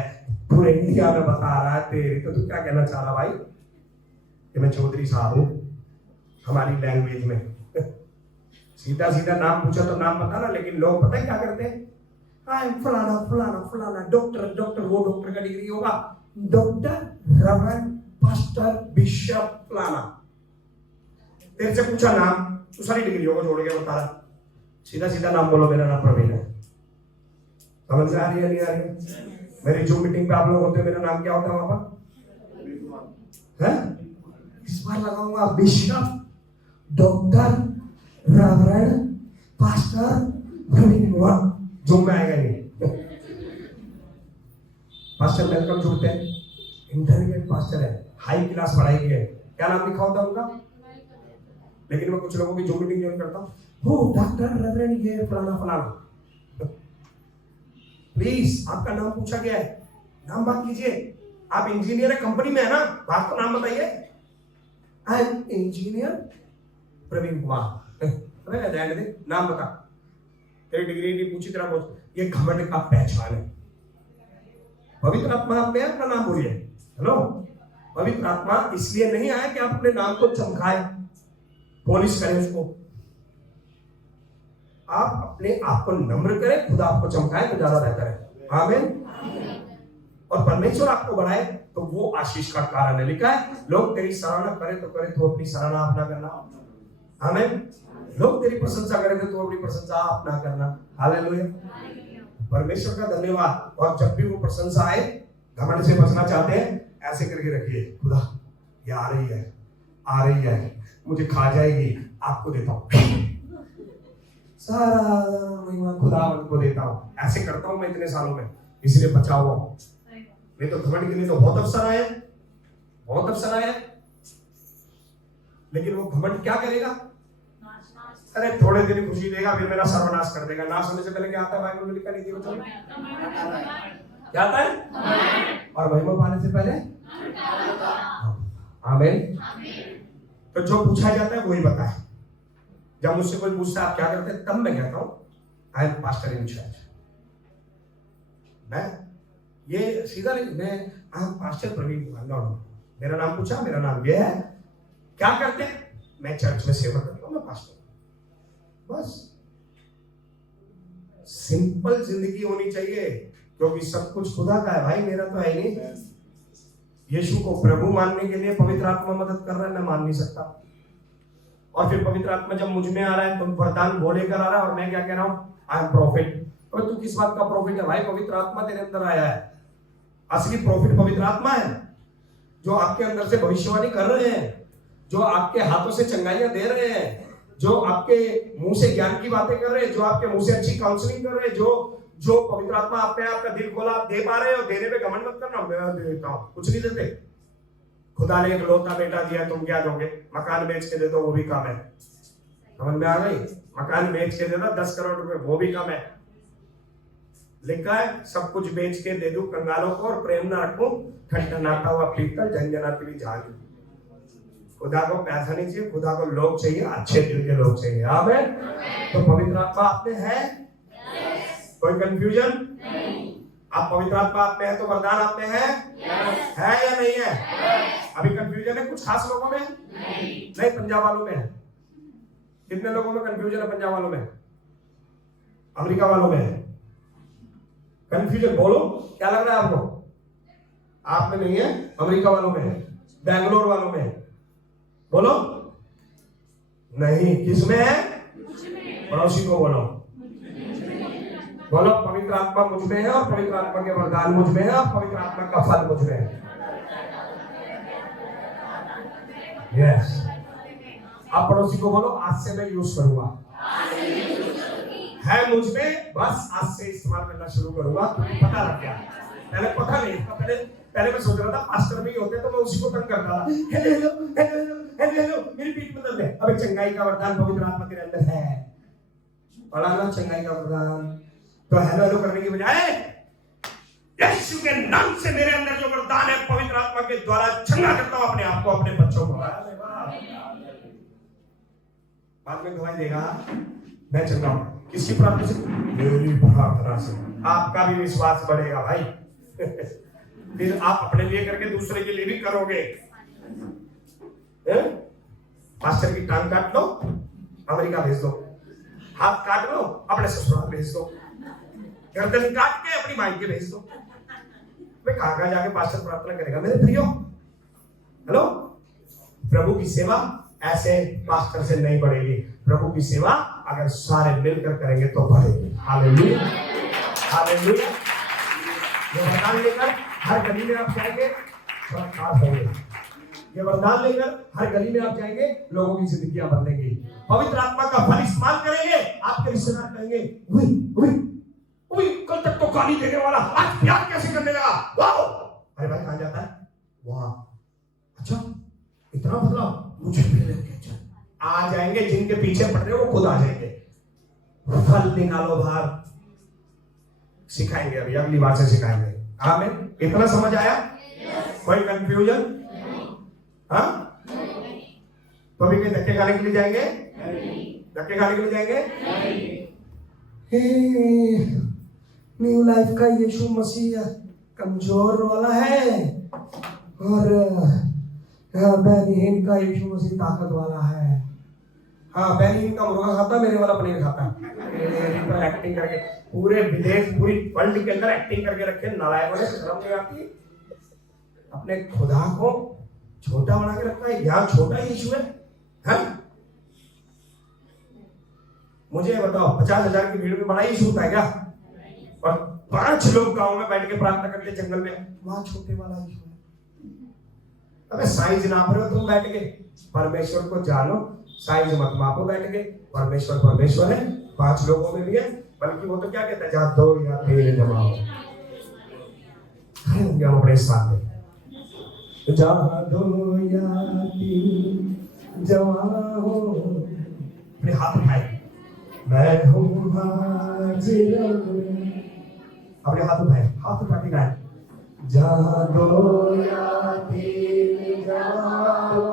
पूरे इंडिया में बता रहा है तेरी, तो तू क्या कहना चाह रहा भाई? कि मैं चौधरी साहब हूँ हमारी लैंग्वेज में। सीधा सीधा नाम पूछा तो नाम बता ना, लेकिन लोग पता है क्या करते हैं? आई एम फलाना फलाना फलाना, डॉक्टर डॉक्टर, वो डॉक्टर का डिग्री होगा, डॉक्टर, रेवरेंड, पास्टर, बिशप फलाना। तेरे से पूछा नाम, तो सारी डिग्रियों को जोड़ के बता रहा। सीधा सीधा नाम बोलो, मेरा नाम प्रवीण है। समझ में आ रही है नहीं आ रही है? मेरी जो मीटिंग पे आप लोग होते हैं, मेरा नाम क्या होता है वहां पर? है इस बार लगाऊंगा bishop, doctor, reverend, pastor Praveen Kumar. जो में आएगा नहीं। पास्टर वेलकम जोड़ते हैं, इंटेलिजेंट पास्टर है, हाई क्लास पढ़ाई की है, क्या नाम लिखा होता है उनका? लेकिन मैं कुछ लोगों की जो मीटिंग ज्वाइन करता हूँ, वो डॉक्टर, रेवरेंड, ये फलाना फलाना। प्लीज आपका नाम पूछा गया है, नाम बात कीजिए। आप इंजीनियर है, कंपनी में है ना, बात तो नाम बताइए। I am engineer Praveen Kumar. रहने दे, नाम बता। तेरी डिग्री नहीं पूछी, तेरा बोल। ये घमंड का पहचान है। पवित्र आत्मा आप में है, अपना नाम बोलिए। हेलो, पवित्र आत्मा इसलिए नहीं आया कि आप अपने नाम को चमकाए, पॉलिश करें उसको। आप अपने आप को नम्र करें, खुदा आपको चमकाए तो ज्यादा बेहतर है। आमीन। और परमेश्वर आपको बढ़ाए तो वो आशीष का कारण है। लिखा है, लोग तेरी सराहना करें तो करे, तो अपनी सराहना आप ना करना। आमीन। लोग तेरी प्रशंसा करें तो अपनी प्रशंसा आप ना करना। हालेलुया। परमेश्वर का धन्यवाद। और जब भी वो प्रशंसा आए, घमंड से बचना चाहते हैं, ऐसे करके रखिए, खुदा ये आ रही है, मुझे खा जाएगी, आपको देता हूं, सारा महिमा खुदावंत को देता हूं। ऐसे करता हूं मैं इतने सालों में, इसलिए बचा हुआ हूं। नहीं तो घमंड के लिए तो बहुत अवसर आए, लेकिन वो घमंड क्या करेगा? अरे थोड़े दिन खुशी देगा, फिर मेरा सर्वनाश कर देगा। नाश होने से पहले क्या आता है? बाइबल में लिखा नहीं थी? क्या आता है? और महिमा पाने से पहले आमीन। तो जो पूछा जाता है वही बताए। जब मुझसे कोई पूछता है आप क्या करते हैं, तब मैं कहता हूं I am pastor in church. मैं ये सीधा नहीं, मैं I am pastor Praveen Kumar. मेरा नाम पूछा, मेरा नाम ये है, क्या करते हैं? मैं चर्च में सेवा करता हूं, मैं पास्टर। बस सिंपल जिंदगी होनी चाहिए, क्योंकि सब कुछ खुदा का है भाई, मेरा तो है नहीं। यीशु को प्रभु मानने के लिए पवित्र आत्मा मदद कर रहा है, मैं मान नहीं सकता। और फिर पवित्र आत्मा जब मुझ में आ रहा है, तुम वरदान वो लेकर आ रहा है, और मैं क्या कह रहा हूं? I M profit. तो तू किस बात का प्रॉफिट है भाई? पवित्र आत्मा तेरे अंदर आया है। असली प्रॉफिट पवित्र आत्मा है, जो आपके अंदर से भविष्यवाणी कर रहे हैं, जो आपके हाथों से चंगाइयां दे रहे हैं, जो आपके मुंह से ज्ञान की बातें कर रहे हैं, जो आपके मुंह से अच्छी काउंसलिंग कर रहे हैं, जो पवित्र आत्मा आपने आपका दिल खोला, आप दे पा रहे हो। देने पे घमंड मत करना, मैं दे देता हूं, कुछ नहीं देते। खुदा ने एक लौता बेटा दिया, तुम क्या दोगे? मकान बेच के दे दो, वो भी कम है। समझ में आ गई? मकान बेच के दे दो 10 करोड़ रुपए, वो भी कम है। लिखा है, सब कुछ बेच के दे दूं कंगालों को, और प्रेम ना रखूं ठंडनाता हुआ पीतल झंझनाती हुई झाग। खुदा को पैसा नहीं चाहिए, खुदा को लोग चाहिए, अच्छे दिल के लोग चाहिए। आमीन। तो पवित्र आत्मा आप में है, कोई कंफ्यूजन नहीं। आप पवित्र आत्मा आप में है तो वरदान आप में है या नहीं है? अभी कंफ्यूजन है कुछ खास लोगों में? नहीं, पंजाब वालों में है। कितने लोगों में कंफ्यूजन है? पंजाब वालों में, अमेरिका वालों में है कंफ्यूजन। बोलो, क्या लग रहा है आपको? आप में नहीं है, अमेरिका वालों में है, बैंगलोर वालों में है। बोलो, नहीं, किसमें है? पड़ोसी को बोलो, बोलो पवित्र आत्मा मुझ में है, और पवित्र आत्मा के वरदान मुझ में है, और पवित्र आत्मा का फल मुझ में है। यस। अब पड़ोसी को बोलो, आज से मैं यूज करूंगा, है मुझ में, बस आज से इस्तेमाल करना शुरू करूंगा। तुम्हें पता लग गया, पहले पता नहीं था। पहले मैं सोच रहा था पास्टर भी होते तो मैं उसी को तंग करता था। हेलो, मेरी पीठ में दर्द है। अब चंगाई का वरदान पवित्र आत्मा के अंदर है, पढ़ा ना चंगाई का वरदान। तो हेलो करने की बजाय यीशु के नाम से मेरे अंदर जो वरदान है, पवित्र आत्मा के द्वारा चंगा करता हूं अपने आप को, अपने बच्चों को। बाद में गवाही देगा, मैं चंगा हूं। किसकी प्रार्थना से? मेरी प्रार्थना से। आपका भी विश्वास बढ़ेगा भाई। फिर आप अपने लिए करके दूसरे के लिए भी करोगे। पास्टर की टांग काट लो, अमेरिका भेज दो। हाथ काट लो, अपने ससुराल भेज दो। गर्दन काट के अपनी माई के भेज दो। मैं कहां जाके पास्टर प्रार्थना करेगा? मेरे प्रियो, हेलो, प्रभु की सेवा ऐसे पास्टर से नहीं बढ़ेगी। प्रभु की सेवा अगर सारे मिलकर करेंगे तो बढ़ेगी। Hallelujah, hallelujah. ये वरदान लेकर हर गली में आप जाएंगे, खास होंगे। ये वरदान लेकर हर गली में आप जाएंगे, लोगों की जिंदगियां बदलेंगी। पवित्र आत्मा का फल इस्तेमाल करेंगे, आपके रिश्तेदार कहेंगे, कल तक तो गाली देने वाला आज प्यार कैसे करने लगा? वाह! अरे भाई, कहां जाता है? वाह, अच्छा इतना बदलाव, मुझे भी लेके चल। आ जाएंगे, जिनके पीछे पड़ रहे हो वो खुद आ जाएंगे। फल निकालो बाहर, सिखाएंगे, अभी अगली बार से सिखाएंगे। आमीन। इतना समझ आया? कोई कंफ्यूजन? हाँ, तो अभी कहीं धक्के खाने के लिए जाएंगे? धक्के खाने के लिए जाएंगे? न्यू लाइफ का यीशु मसीह कमजोर वाला है और बहनहीन का यीशु मसीह ताकत वाला है। हाँ, बहनहीन का मुर्गा खाता, मेरे वाला पनीर खाता। एक्टिंग करके पूरे विदेश, पूरी वर्ल्ड के अंदर एक्टिंग करके रखे नालायकों ने, शर्म नहीं आती। अपने खुदा को छोटा बना के रखा है। यहाँ छोटा यीशु है, हाँ? मुझे बताओ, 50,000 की भीड़ में बड़ा यीशु होता है क्या? और 5 लोग गांव में बैठ के प्रार्थना करते जंगल में, वहां छोटे वाला यीशु है। अबे साइज नाप रहे हो तुम बैठ के? परमेश्वर को जानो, साइज मत मापो बैठ के। परमेश्वर परमेश्वर है, 5 लोगों में भी है। बल्कि वो तो क्या कहता है, जहाँ 2 या 3 जमा हो, हम अपने सामने, जहाँ 2 या 3 जमा हो। अपने हाथ उठाए, मैं हूँ हाजिर। अपने हाथ उठाए, हाथ उठा के गाए, जहाँ 2 या 3 जमा हो,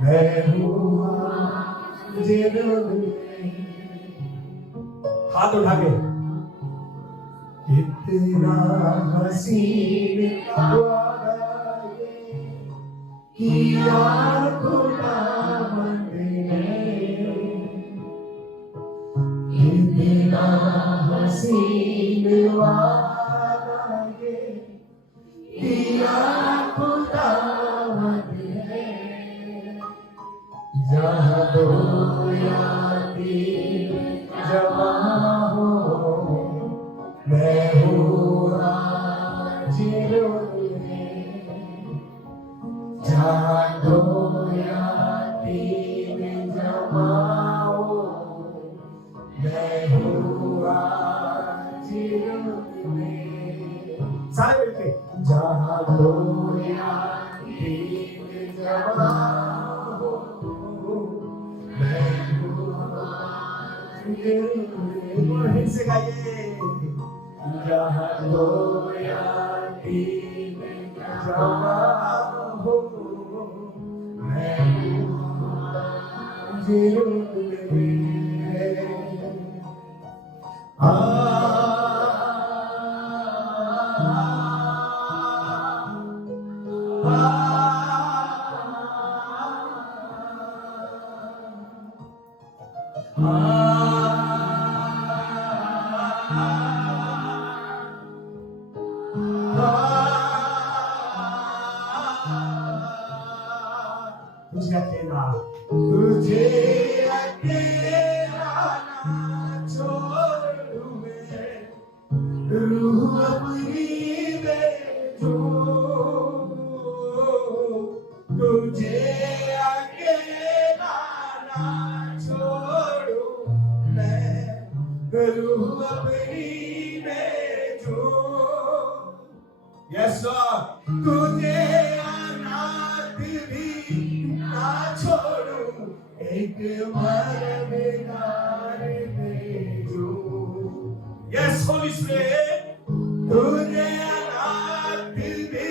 मैं हूँ हाजिर। हाथ उठा के, कितना हसीन वादा ये किया खुदावंद ने, कितना हसीन वादा ये किया खुदावंद ने, जहाँ 2 या 3 जमा हो, मैं हूँ हाजिर में। जहाँ 2 या 3 जमा हो, मैं हूँ हाजिर में। सारे मिलके, जहाँ 2 या 3 जमा हो, मैं हूँ हाजिर में। से गाइए, जहाँ 2 या 3 जमा हो, मैं हूँ हाजिर में। तुझे अकेला ना छोड़ूं मैं, रूह अपनी भेजूं। तुझे अकेला ना छोड़ूं मैं, रूह अपनी भेजूं। यस सर, तुझे अनाथ भी ना छोड़ूं, एक मरदार भेजूं। यस होली स्पिरिट, तुझे अनाथ भी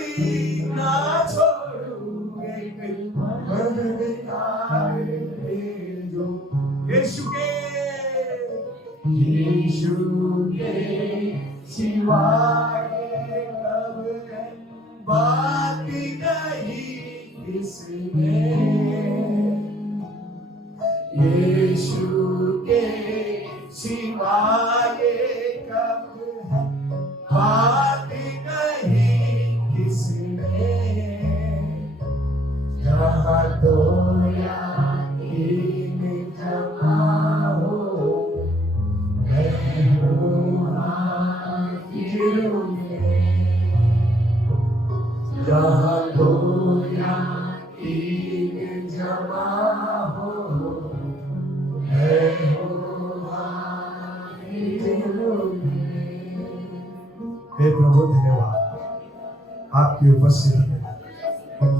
ना छोड़ूं, एक मरदार भेजूं। यीशु के सिवाय कब है बात कही किसने, यीशु के सिवाय कब है बात कही किसने, जहाँ 2 या 3 जमा हो, मैं हूँ हाजिर में। जहाँ 2 या 3 जमा हो, मैं हूँ हाजिर में। हे प्रभु, धन्यवाद आपकी उपस्थिति में।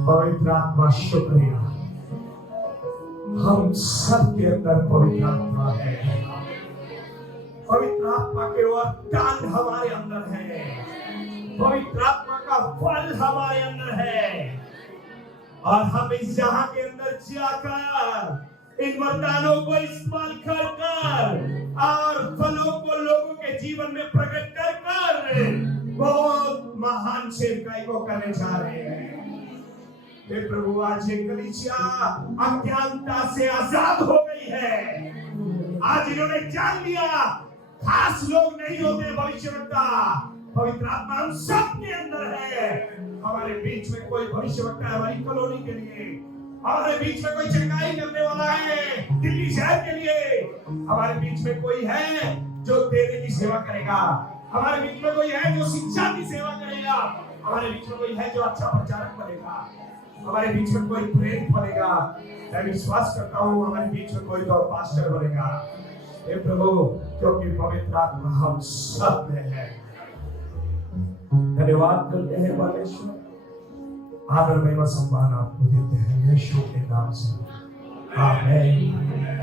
पवित्र आत्मा शुक्रिया, हम सबके अंदर पवित्र आत्मा है। पवित्र आत्मा के वरदान हमारे अंदर है, पवित्र आत्मा का फल हमारे अंदर है, और हम इस जहां के अंदर जाकर इन वरदानों को इस्तेमाल कर और फलों को लोगों के जीवन में प्रकट कर बहुत महान सेवकाई को करने जा रहे हैं। हे प्रभु, आज ये कलीसिया अज्ञानता से आजाद हो गई है। आज इन्होंने जान लिया खास लोग नहीं होते भविष्यवक्ता, पवित्र आत्मा हम सब के अंदर है। हमारे बीच में कोई भविष्यवक्ता है हमारी कॉलोनी के लिए, हमारे बीच में कोई चंगाई करने वाला है दिल्ली शहर के लिए, हमारे बीच में कोई है जो देने की सेवा करेगा, हमारे बीच में कोई है जो शिक्षा की सेवा करेगा, हमारे बीच में कोई है जो अच्छा प्रचारक बनेगा, हमारे बीच में कोई प्रेरित बनेगा। मैं विश्वास करता हूँ हमारे बीच में कोई तो पास्टर बनेगा। हे प्रभु, क्योंकि पवित्र आत्मा हम सब में है। धन्यवाद करते हैं परमेश्वर, आदर महिमा सम्मान आपको देते हैं यीशु के नाम से, आमीन।